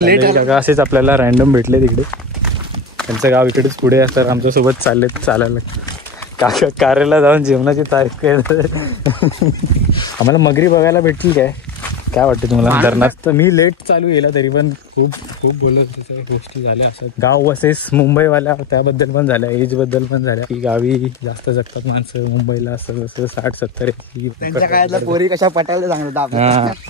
असेच आपल्याला रॅन्डम भेटले तिकडे. त्यांचं गाव इकडेच पुढे असतात. आमच्यासोबत चाललेत चालायला. कारेला जाऊन जेवणाची तारीख आम्हाला मगरी बघायला भेटतील काय वाटतं तुम्हाला धरणात? तर मी लेट चालू केला तरी पण खूप बोलत तिथे गोष्टी झाल्या असं. गाव वर्सेस मुंबईवाल्या त्याबद्दल पण झाल्या, एज बद्दल पण झाल्या की गावी जास्त जगतात माणसं, मुंबईला असं जसं 60-70 त्यांच्या काळातल्या पोरी कशा पटायला सांगतात.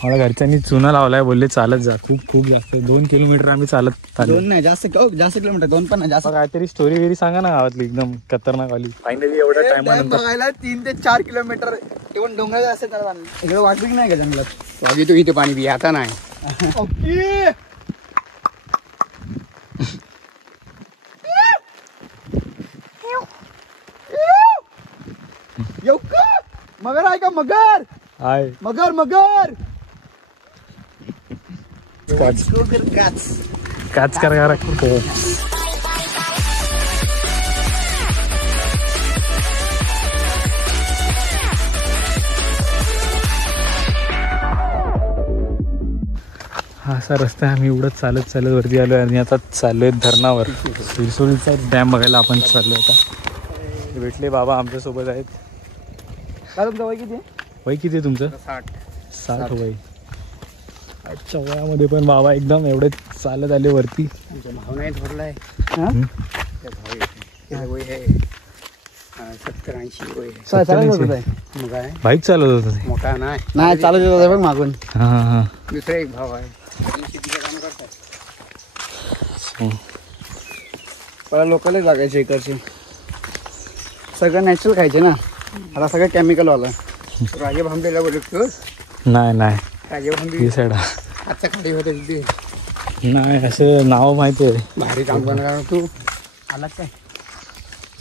मला घरच्यांनी चुना लावलाय, बोलले चालत जा. खूप जास्त 2 किलोमीटर आम्ही चालत. 2 नाही जास्त किलोमीटर, 2 पण नाही जास्त. काहीतरी स्टोरी वेरी सांगा ना गावातली एकदम खतरनाक वाली. फायनली एवढ्या टाइम बघायला 3 ते 4 किलोमीटर even डोंगर असते त्याला इकडे वाटली नाही का जंगलात. आधी तू इथे पाणी पिया आता नाही. मगर आहे का? मगर आहे. मगर काच करा हा असा रस्ता आहे. आम्ही उडत चालत वरती आलो आणि आता चाललोय धरणावर. सुरसुरीचा डॅम बघायला आपण चाललोय आता. भेटले बाबा आमच्या सोबत आहेत. काय तुमचं वय किती? वय किती आहे तुमचं? 60 वय. अच्छा वयामध्ये पण बाबा एकदम एवढे चालत आले वरती. भाव नाही थोडलाय. वय आहे 70-80 वय. बाईक चालवत होत मोठा नाही चालत होता बघ मागून. हा दुसरा एक भाव आहे शेतीचं काम करतात. पहिला लोकलच लागायचे इकडचे. सगळं नॅचरल खायचे ना, आता सगळं केमिकल वाला. राजे भांबेला बोलतोस? नाही राजे भांबे साईड आजच्या खाली होते तिथे. नाही असं नाव माहिती आहे. भारी काम करणार तू. आला काय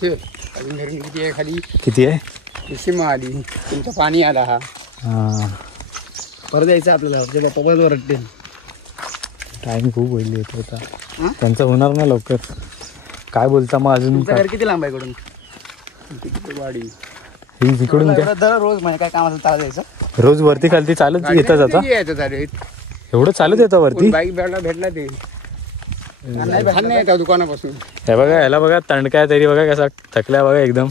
अजून घरी किती आहे? खाली किती आहे? सीमा आली. तुमचं पाणी आला. हा परत यायचं आपल्याला. पप्पा पण वरटते. टाइम खूप होईल येतो आता. त्यांचं होणार ना लवकर. काय बोलता मग अजून? घर किती लांब आहे इकडून? वाडी ही इकडून रोज म्हणजे काय काम असेल चालत जायचं. रोज वरती खालती चालत येतात आता. एवढं चालत येतं वरती? बाईक भेटला ते नाही त्या दुकानापासून. हे बघा याला बघा तंडकाय तरी बघा कसा थकलाय बघा एकदम.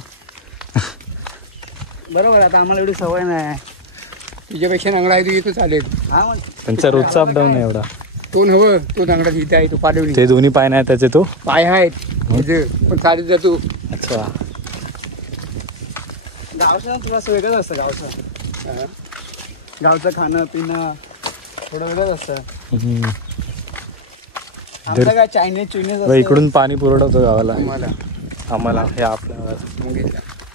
बरोबर. आता आम्हाला एवढी सवय नाही. तुझ्यापेक्षा नांगडा आहे तू इथं चालेल. हा त्यांचा रोजचा अपडाऊन आहे एवढा. तो नव्ह तो नांगडा इथे आहे. तो पाडवली. ते दोन्ही पाय नाही त्याचे. तो पाय आहेत पण चालत जातो. अच्छा गावचं थोडंसं वेगळंच असतं. गावचं खाणं पिणं थोडं वेगळंच असतं. आमचं काय चायनीज इकडून पाणी पुरवठा होतो गावाला आम्हाला. हे आपल्या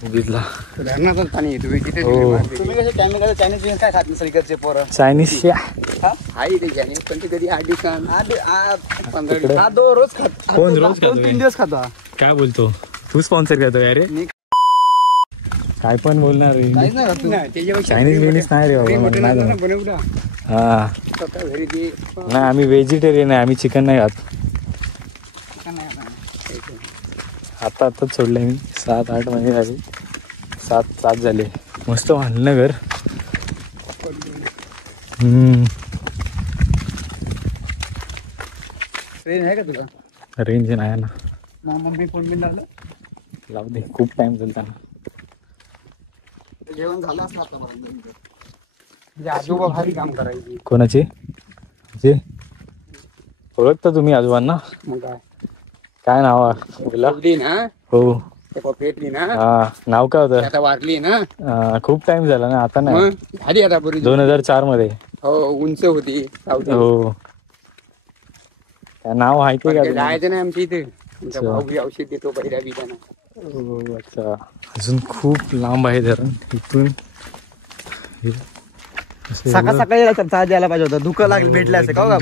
मुगीतला धरणातच पाणी येतो. तुम्ही कसे केमिकल चायनीज काय खात नसेल इकडचे पोरं? चायनीज आहे ते चायनीज पण ते कधी 8 दिवस 15 रोज खात. कोण रोज 2-3 दिवस खातो? काय बोलतो तू? स्पॉन्सर करतो अरे? काय पण बोलणार. चायनीज बिनीज नाही रे बाबा. हा नाही आम्ही व्हेजिटेरियन आहे. आम्ही चिकन नाही खात. आताच सोडलंय मी. 7-8 महिने झाले. 7 झाले. मस्त बांधलं घर. रेंज आहे का तुला? रेंज नाही ना. मम्मी फोन बिन लावू दे. खूप टाइम झाला त्यांना. जेवण झालं असलं आतापर्यंत. आजोबा भारी काम करायची. कोणाचे? जे ओळखता तुम्ही आजोबांना? मग काय नाव आहे ना? हो पेटली ना. हा नाव काय होतं? आता वारली ना. खूप टाइम झाला ना. आता नाही झाली आता बरी. 2004 मध्ये. हो उंच होती. हो काय नाव आहे का? जायचं नाही आमच्या इथे. भाऊ औषध देतो पहिल्या बिजाना. हो अच्छा. अजून खूप लांब आहे धरण इथून. सकाळी द्यायला पाहिजे होतं. धुकं लागलं भेटलं असं का?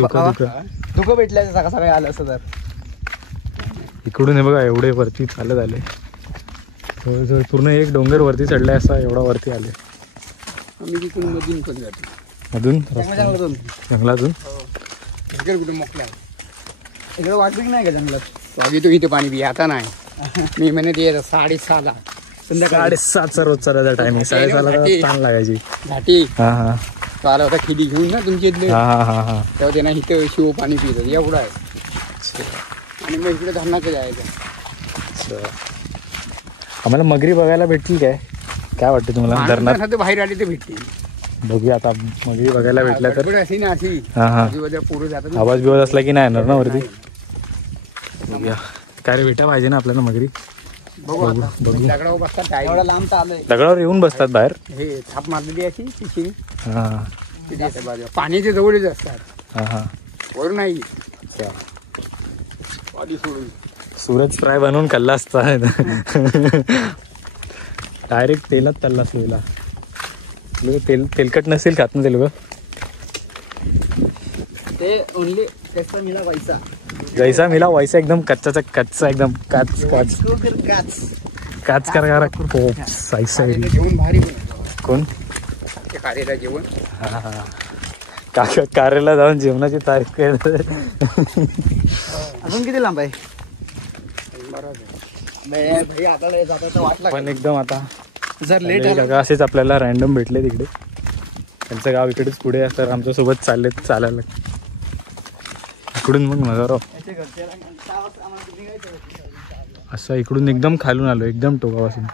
धुकं भेटलं असं सकाळी आलं असं. तर इकडून हे बघा एवढे वरती चालत आले. जवळजवळ पूर्ण एक डोंगर वरती चढलाय असा एवढा वरती आले. आम्ही तिथून मधून पण जातो. मधून जंगलातून कुठे मोकळा इकडे वाटली नाही का जंगलात? आधी तू इथे पाणी पिया आता नाही. मी म्हणत 7:30 संध्याकाळी 7:30 रोज चालायचा टायमिंग. 6:30 ला ताण लागायची. घाटी. हा तो आला होता खिडी घेऊन ना तुमच्या इथले, हा हा हा हा. तेव्हा त्यांना इथं शिव पाणी पितात एवढं आहे. आणि मग इकडे धरणाचं जायचं. अच्छा. आम्हाला मगरी बघायला भेटतील काय वाटतं तुम्हाला धरणात? माणूस बाहेर आले ते भेटते. बघूया आता मगरी बघायला भेटल्या तर. गडबड अशी ना अशी हा हा. आजूबाजूला पोरं जातात ना. आवाज बिवाज असला की नाही येणार ना वरती. बघूया काय रे भेटा पाहिजे ना आपल्याला मगरी. बघू आता. दगडावर बसतात एवढा लांब तर आलंय. दगडावर येऊन बसतात बाहेर. हे थाप मारलेली अशी पिशी हा तिथे येतात बाजूला. पाण्याच्या जवळच असतात हा हा. वर नाही. अच्छा. पाणी सोडून सूरज फ्राय बनवून खाल्ला असता. डायरेक्ट तेलात तल्ला असलेला. तेलकट नसेल खात ना ते लोक. ते ओनली कैसा मिला वैसा. जैसा मिला वैसा एकदम कच्चा एकदम काच काच काच करा खूप साईसा. जेवण भारी बनवतो. कोण? ते कारेला जेवण. हा हा. काका कारेला जाऊन जेवणाची तारीफ केली. अजून किती लांब आहे? भाई आता वाटला पण एकदम आता जर लेट काका असेच आपल्याला रॅन्डम भेटले तिकडे. त्यांचं गाव इकडेच पुढे आहे तर आमच्यासोबत चाललेत चालायला. इकडून मग नजारा असं इकडून एकदम खालून आलो एकदम टोकापासून.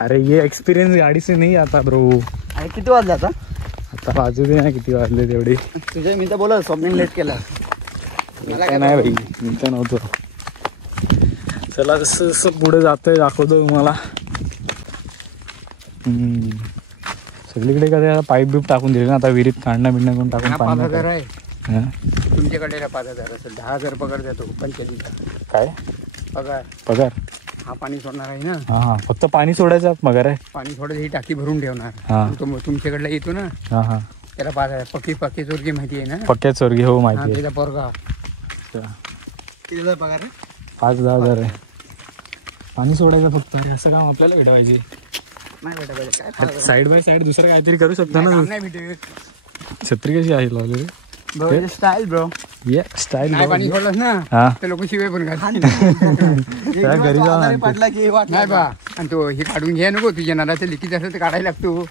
अरे ये एक्सपिरियन्स गाडी से नाही आता ब्रो. किती वाजले आता? आता वाजू दे ना किती वाजले तेवढे. तुझे मी तर बोला स्वप्न लेट केला. काय नाही भाई मी तर नव्हतो. चला जसं जसं पुढे जातोय दाखवतो तुम्हाला. सगळीकडे का पाईप बीप टाकून दिले ना आता विहिरीत काढणं बिडणं करून टाकून 5,000 आहे हा? तुमच्याकडे 5,000 असेल. 10,000 पगार देतो पंचायतीचा. काय पगार पगार? हा पाणी सोडणार आहे ना. हा हा फक्त पाणी सोडायचं पगार आहे. पाणी थोडं ही टाकी भरून ठेवणार. हा. तुमच्याकडला येतो ना हा हा. त्याला 5,000. पक्की चोरगी माहिती आहे ना. पक्क्या चोरगी हो हा, माहिती आहे. त्याचा पोरगा. किती पगार आहे? 5,000 आहे. पाणी सोडायचं फक्त. अरे असं काम आपल्याला भेटायचे. नाही भेटा पाहिजे काय साईड बाय साईड दुसरं काहीतरी करू शकता ना. नाही भेटेल. छत्री कशी आहे लावली? Style bro. ये स्टाईल नाही पाणी सोडलंस ना हा ते लोक शिवाय पण घालतात. घरी जाऊन पडला की नाही बा. आणि तो हे काढून घ्या नको तुझ्या नळाचं लिकेज असेल तर काढायला लागतो.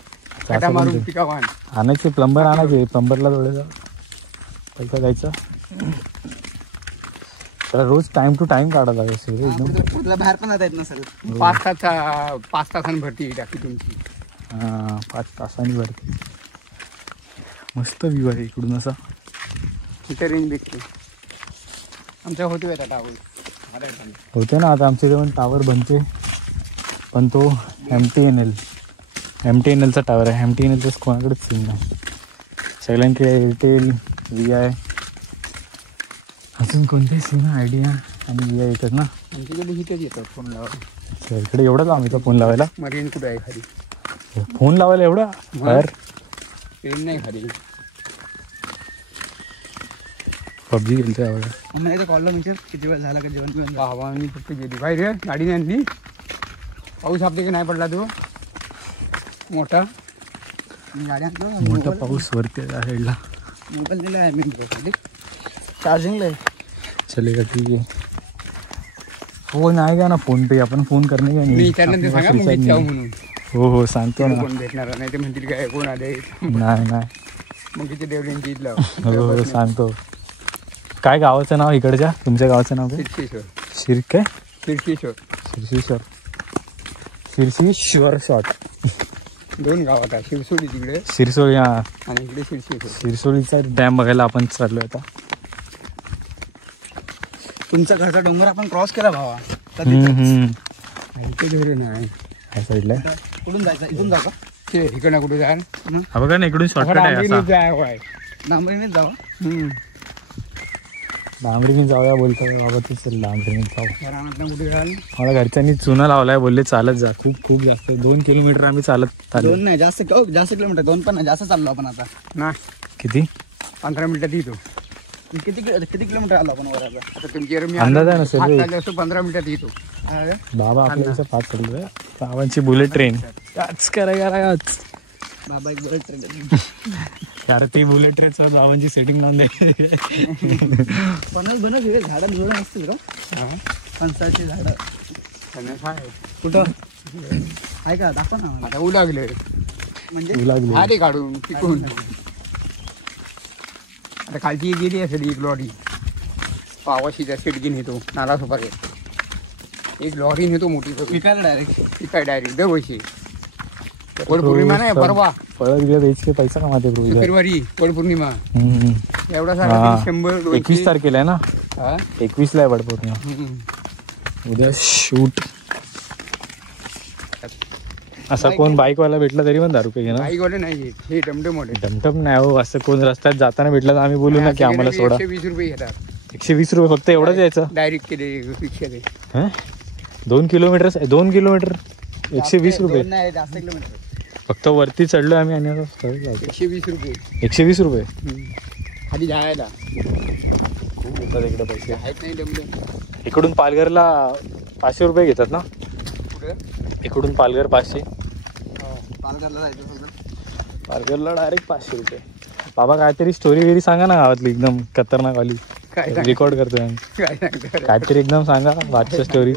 काटा मारून पिकावान आणायचे प्लंबर आणायचे. प्लंबरला थोडं पैसा द्यायचा. त्याला रोज टाइम टू टाइम काढायला लागेल एकदम. बाहेर पण जाता येत नसेल. 5 तासांनी भरती टाकी तुमची. हा 5 तासांनी भरती. मस्त व्ह्यू आहे इकडून असा. इथे रेंज भेटते. आमच्या होतो येतात टावर होते ना आता आमच्या इथे पण टावर बनते. पण तो MTNLचा टावर आहे. MTNLचा कोणाकडेच सिम नाही. सगळ्यांकडे एअरटेल VI अजून कोणतेही सिम आयडिया आणि VI येतात ना. आमच्याकडे इथेच येतात फोन लावायला. इकडे एवढं लांब येतं फोन लावायला. मरीन कुठे आहे खाली? फोन लावायला एवढा बाहेर? ट्रेन नाही खाली. PUBG खेळतो यावेळेला. आम्हाला कॉलला म्हणजे किती वेळ झाला का जेवण? बाबा मी फक्त गेली बाहेर गाडीने आणली. पाऊस आपल्या की नाही पडला तो मोठा. मोठा पाऊस वरती आहे साईडला. मोबाईल दिला आहे मी चार्जिंगला आहे. चलेगा ठीक आहे. फोन आहे का ना फोन पे? आपण फोन करणे का मी त्यानंतर सांगा मग जाऊ म्हणून. हो हो सांगतो ना. कोण भेटणार नाही ते म्हणतील काय कोण आले. नाही नाही मग किती डेवलेंची इथलं. हो हो सांगतो. काय गावाचं नाव इकडच्या? तुमच्या गावाचं नाव काय? शिरशीश्वर. काय? शिरशीश्वर. शिरशीश्वर शॉट. 2 गावात आहे. शिरसोली तिकडे शिरसोली हा आणि इकडे शिरशीश्वर. शिरसोलीचा डॅम बघायला आपण चाललोय आता. तुमचा घरचा डोंगर आपण क्रॉस केला भावा. इथे धोरण आहे ह्या साईडला. कुठून जायचं? इथून जाऊ का? ते इकडनं कुठे जाय? हा बघा ना इकडून शॉर्टकट आहे असा. डांबरीनेच जाऊ. डांबरीने जाऊया बोलतो बाबा. तू चल डांबरीने जाऊ. कुठे जाल? मला घरच्यांनी चुना लावलाय. बोलले चालत जा. खूप जास्त 2 किलोमीटर आम्ही चालत आलो. 2 नाही जास्त किलोमीटर. 2 पण नाही जास्त चाललो आपण आता. ना किती? 15 मिनिटात येतो. किती किलोमीटर आलो आपण वर आता? तुमची अंदाज आहे नसेल. 15 मिनिटात येतो. बाबा आपल्या इथं 5 चाललोय. बाबांची बुलेट ट्रेन. याच करायला बाबा एक बुलेट ट्रेन. यार ती बुलेट ट्रेनचं बाबांची सेटिंग लावून द्यायची. बनव झाडं झुडं असतील का? फणसाची झाडं कुठं? आहे का दाखव ना आता उलागले म्हणजे लागली हा ते काढून पिकून आता खालची गेली असेल एक लॉरी पावाशीचा शेटगी नेतो नाला सुपारी एक लॉरी नेतो मोठी पिकायला डायरेक्ट पिकाय डायरेक्ट दर वर्षी वडपौर्णिमा नाही परवा फळं दिलं द्यायचे पैसा कमाते फेब्रुवारी वडपौर्णिमा एवढा हा. सारा शंभर 21 तारखेला आहे ना हा 21 ला आहे वडपौर्णिमा उद्या शूट असा कोण बाईकवाला भेटला तरी पण 10 रुपये घेणार बाईकवाले नाही हे टमटम वाले टमटम नाही हो असं कोण रस्त्यात जाताना भेटला तर आम्ही बोलू ना की आम्हाला सोडा 120 रुपये घेतात 120 रुपये फक्त एवढंच यायचं डायरेक्ट केले रिक्षाने 2 किलोमीटर 2 किलोमीटर 120 रुपये नाही जास्त किलोमीटर फक्त वरती चढलो आम्ही आणि आता सरळ जातो. 120 रुपये 120 रुपये खाली जायला खूप येतात इकडे पैसे आहेत नाही दमलं इकडून पालघरला 500 रुपये घेतात ना कुठं इकडून पालघर 500 पालघरला जायचं फक्त पालघरला डायरेक्ट 500 रुपये बाबा काहीतरी स्टोरी वेरी सांगा ना गावातली एकदम खतरनाक वाली काय रेकॉर्ड करतोय आम्ही काय सांगतो काहीतरी एकदम सांगा वाटच्या स्टोरी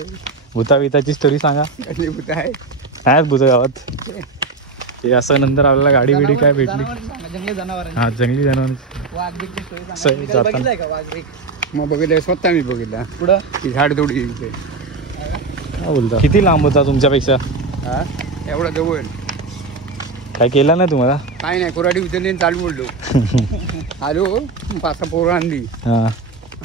भूताविताची स्टोरी सांगा कसली भूत आहे नाही भूत गावात ते असं नंतर आपल्याला गाडी बिडी काय भेटली जंगली जनावर हा जंगली जनावर वाघ जाताना का वाघ मग बघितलं स्वतः मी बघितला पुढं ती झाड तोडी काय बोलता किती लांब होता तुमच्यापेक्षा हा एवढा जवळ काय केलं ना तुम्हाला काय नाही कोराडी उचलली चालू बोललो आलो 5-6 पोरं आणली हा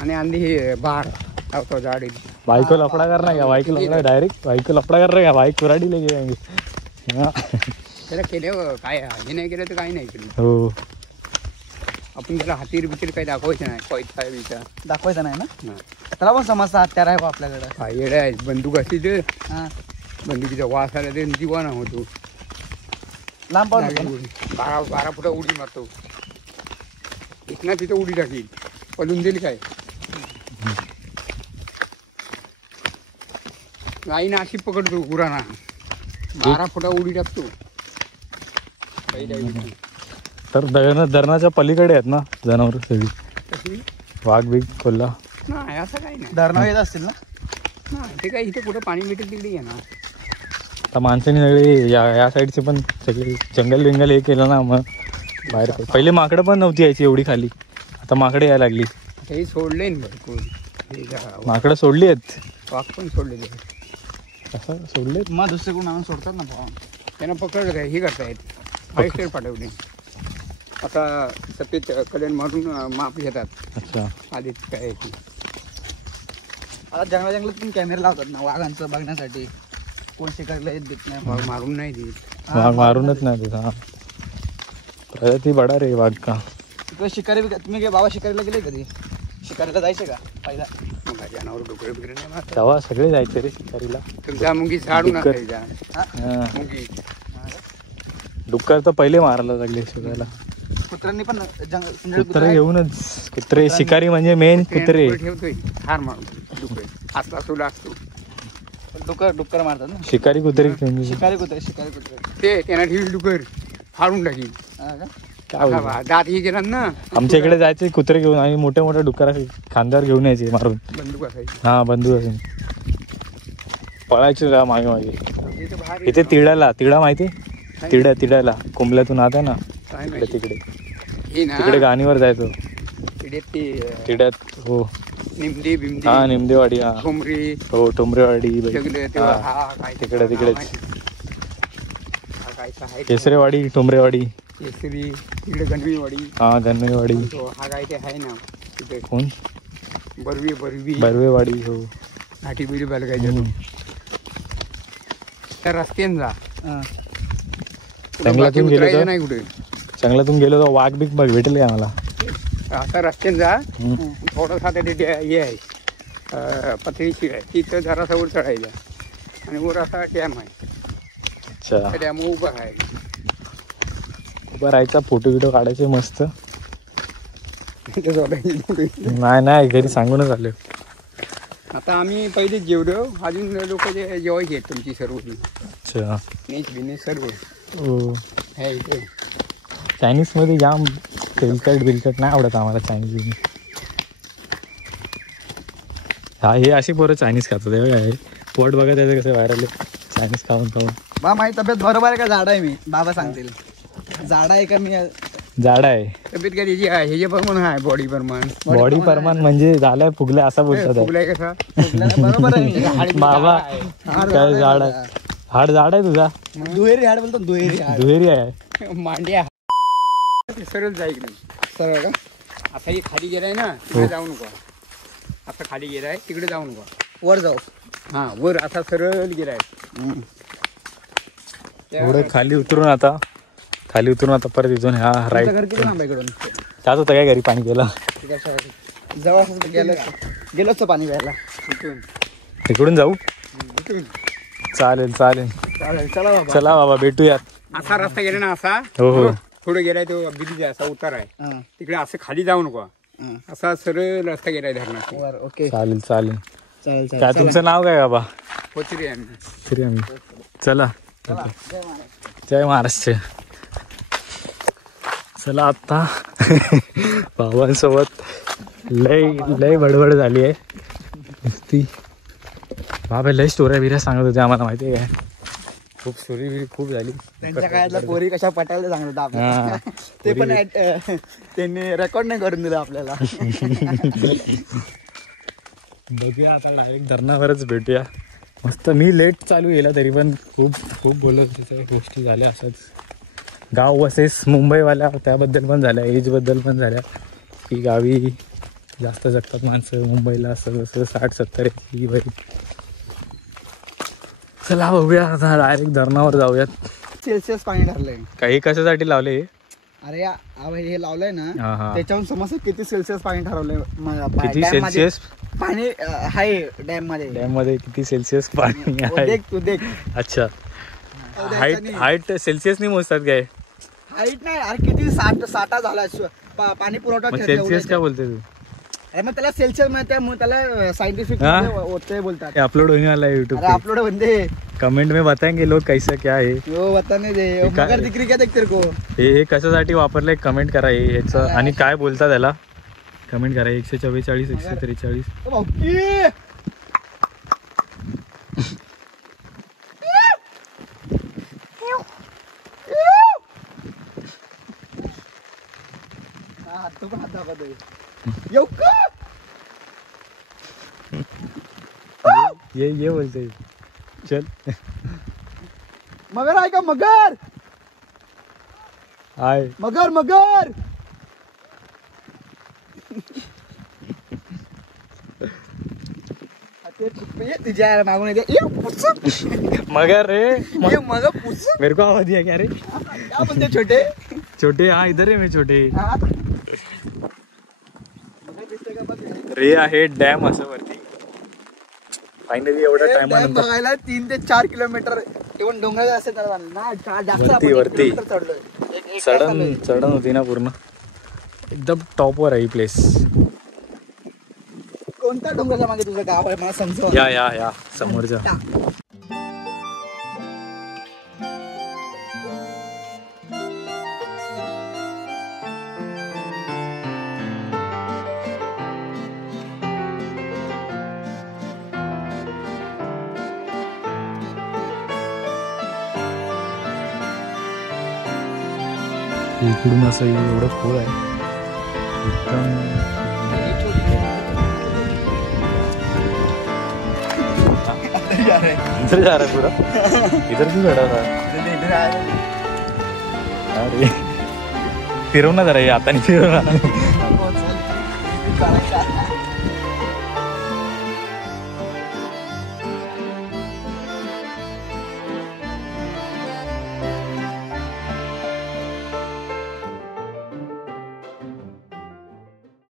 आणि आणली हे बार लावतो झाड बाईको लफडा करणार का बाईक लफडा डायरेक्ट बाईको लफडा करणार का बाईक कुराडी ले गेले त्याला केले काय हे नाही केलं तर काही नाही केलं हो आपण त्याला हातीर बितीर काही दाखवायचं नाही पैसा बिचा दाखवायचं नाही ना त्याला पण समजता हत्यार आहे बा आपल्याकडं काय येडं आहे बंदूक असते ते बंदुकीचा वास आला ते दिवाना होतो लांब पाहून 12 फुटा उडी मारतो इथना तिथं उडी टाकील पळून देईल काय गाईना अशी पकडतो गुरांना 12 फुटा उडी टाकतो तर धरणाच्या पलीकडे आहेत ना जनावर सगळी कशी वाघ बिग कोल्हा नाही असं काही नाही धरणं येत असतील ना नाही ते काय इथे कुठं पाणी भेटेल तिकडे येणार आता माणसाने सगळे या साईडचे पण सगळे जंगल बिंगल हे केलं ना मग बाहेर पहिले माकडं पण नव्हती यायची एवढी खाली आता माकडे यायला लागली हे सोडले ना भरपूर माकडं सोडली आहेत वाघ पण सोडलेले असं सोडले मग दुसरीकडून आणून सोडतात ना भावा त्यांना पकडलं काय हे करतायत बाईस्टेर पाठवले आता सफेद कल्याण मारून माप घेतात अच्छा आधीच काय ती आता जंगलात पण कॅमेरा लावतात ना वाघांचं बघण्यासाठी कोण शिकारला येत देत नाही वाघ मारून नाही देत वाघ मारूनच नाही त्याचा प्रजाती बडा रे वाघ का तिकडे शिकारी तुम्ही काय बाबा शिकारीला गेले कधी शिकारीला जायचे का पहिला मग जनावर डुकरे बिकरे नाही मारत तेव्हा सगळे जायचे रे शिकारीला तुमच्या मुंगी झाडून डुक्कर. असायच्या हा. मुंगी डुक्कर तर पहिले मारायला लागले सगळ्याला कुत्र्यांनी पण कुत्रे घेऊनच कुत्रे शिकारी म्हणजे मेन कुत्रे ठेवतोय हार मारून डुकरे असला तो लागतो डुक्कर मारतात ना शिकारी कुत्रे शिकारी कुत्रे ते त्यांना ठेवी डुकर फाडून टाकील हा का? काय बोलतो? दात हे केला ना आमच्या इकडे जायचे कुत्रे घेऊन आणि मोठ्या मोठ्या डुक्करा खांद्यावर घेऊन यायचे मारून बंदूक असायची हा बंधू असून पळायचे का मागे मागे इथं बाहेर इथे तिळा माहिती तिड्याला कुंबल्यातून आत आहे ना काय तिकडे माहिती. तिकडे हे ना तिकडे गाणीवर जायचो तिकडे ते तिड्यात हो निमदी बिमदी हा निमदेवाडी हा ठोंबरी हो टोंबरेवाडी सगळे तेव्हा हा. हा काय तिकडे तिकडेच हा काय आहे केसरेवाडी टोंबरेवाडी केसरी तिकडे गणवीवाडी हा गणेवाडी तो हा काय ते आहे ना तिथे कोण बरवी बर्वेवाडी हो घाटी बिडी बलगायच्या त्या रस्त्याने जा हा. कुठं बाकी जंगलातून गेलो उतरायचं तर नाही कुठे जंगलातून गेलो तर वाघ बिग बघ भेटेल का मला आता रस्त्याने जा थोडंसं आता ते हे आहे पत्रीशी आहे तिथं जरासा वर चढायचं आणि वर असा डॅम आहे अच्छा त्या डॅम उभं आहे उभा राहायचा फोटो बिटो काढायचे मस्त तिथं जोडायची. नाही घरी सांगूनच आले आता आम्ही पहिले जेवलो अजून लोक जे जेवायचे आहेत तुमची सर्व अच्छा नेच बिनेच सर्व हो आहे इथे चायनीजमध्ये जाम तेलकट बिलकट नाही आवडत आम्हाला चायनीज हा हे अशी पोरं चायनीज खातात हे काय पोट बघा त्याचं कसं व्हायरल चायनीज खाऊन बा माझी तब्येत बरोबर आहे का जाडा आहे मी बाबा सांगतील जाडा आहे का मी जाडा आहे तब्येत काय त्याची आहे हे जे प्रमाण आहे बॉडी प्रमाण बॉडी परमान म्हणजे झालाय फुगलाय असा बोलतात फुगलाय कसा बरोबर आहे बाबा काय झाड आहे हाड झाड आहे तुझा दुहेरी हाड बोलतो दुहेरी हाड दुहेरी आहे मांड्या सरळ जा इकडे सरळ का आता हे खाली गेलाय ना तिकडे जाऊ नको आता खाली गेलाय तिकडे जाऊ नको वर जाऊ हा वर असा सरळ गेलाय एवढं खाली उतरून आता परत इथून ह्या राईट घर किती लांब आहे इकडून त्यात होतं काय घरी पाणी गेलं जवळ गेलोच पाणी प्यायला इथून इकडून जाऊ इथून चालेल चालेल चला बाबा चला बाबा भेटूया असा रस्ता गेला ना असा हो हो थोडं गेलाय तो बिलीचा असा उतार आहे हा, तिकडे असं खाली जाऊ नको हा. असा सरळ रस्ता गेलाय धरणात वर ओके चालेल चालेल चालेल काय चालेल तुमचं नाव काय बाबा पोचरी आम्ही तरी आम्ही चला चला जय महाराज जय महाराष्ट्र चला आता बाबांसोबत लय बडबड झाली आहे नुसती बाबा लय स्टोऱ्या बिऱ्या सांगत होते आम्हाला माहिती आहे काय खूप स्टोरी बिरी खूप झाली त्यांच्या काळातल्या पोरी कशा पटायला सांगत हा, आपल्याला ते पण त्यांनी रेकॉर्ड नाही करून दिलं आपल्याला बघूया आता डायरेक्ट धरणावरच भेटूया मस्त मी लेट चालू केला तरी पण खूप बोलत तिच्या गोष्टी झाल्या असंच गाव वसेस मुंबईवाल्या त्याबद्दल पण झाल्या एजबद्दल पण झाल्या की गावी जास्त जगतात माणसं मुंबईला असं जसं 60-70 ही बाई चला बघूया आता डायरेक्ट धरणावर जाऊयात सेल्सिअस पाणी ठरलंय काही कशासाठी लावले अरे हे लावलंय हा, ना हा. त्याच्याहून समजतं किती सेल्सिअस पाणी ठरवलंय किती डॅम मध्ये सेल्सिअस पाणी आहे डॅम मध्ये डॅम मध्ये किती सेल्सिअस पाणी तू आहे देख तू देख अच्छा हाईट सेल्सिअसनी मोजतात काय हाईट नाही अरे किती साठा झाला पाणी पुरवठा मग ठेवलाय. सेल्सिअस काय बोलते तू अरे मग त्याला सेल्सिअस माहिती आहे मग त्याला सायंटिफिक हा? होते बोलतात अपलोड होने वाला है यूट्यूब अरे अपलोड बंदे कमेंट में बताएंगे लोग कैसा क्या है यो बता नहीं दे हे काय- मगर दिकरी क्या देख तेरे को हे कशासाठी वापरलंय कमेंट करा हे ह्याचं आणि काय बोलता त्याला कमेंट करा 144 143 ओ भाऊकी! हा, हात तो पण हात दाखवतोय. येऊ का? ये बोलते चल मगर आहे का मगर आय मगर मगर ये तुझ्या मागून येते ये पुस मगर रे ये मगर पुस मेरे को आवाज दिया क्या रे क्या बोलते छोटे छोटे हाँ इधर है मी छोटे हा? रे आहे डॅम असं वरती फायनली एवढ्या डॅम टायमानंतर बघायला 3 ते 4 किलोमीटर इव्हन डोंगर असेल त्याला बांधलं. ना जास्त वरती, आपण 1 वरती. किलोमीटर चढलोय. एक तास चाललोय. चढण होती ना पूर्ण एकदम टॉपवर आहे ही प्लेस कोणत्या डोंगराच्या मागे तुझं गाव आहे मला समजव या समोरच्या इकडून असं एवढं खोल आहे एकदम इधर जा रहा है पूरा इधर क्यों चढ़ा था अरे फिरव ना जरा ये आता नहीं फिरव ना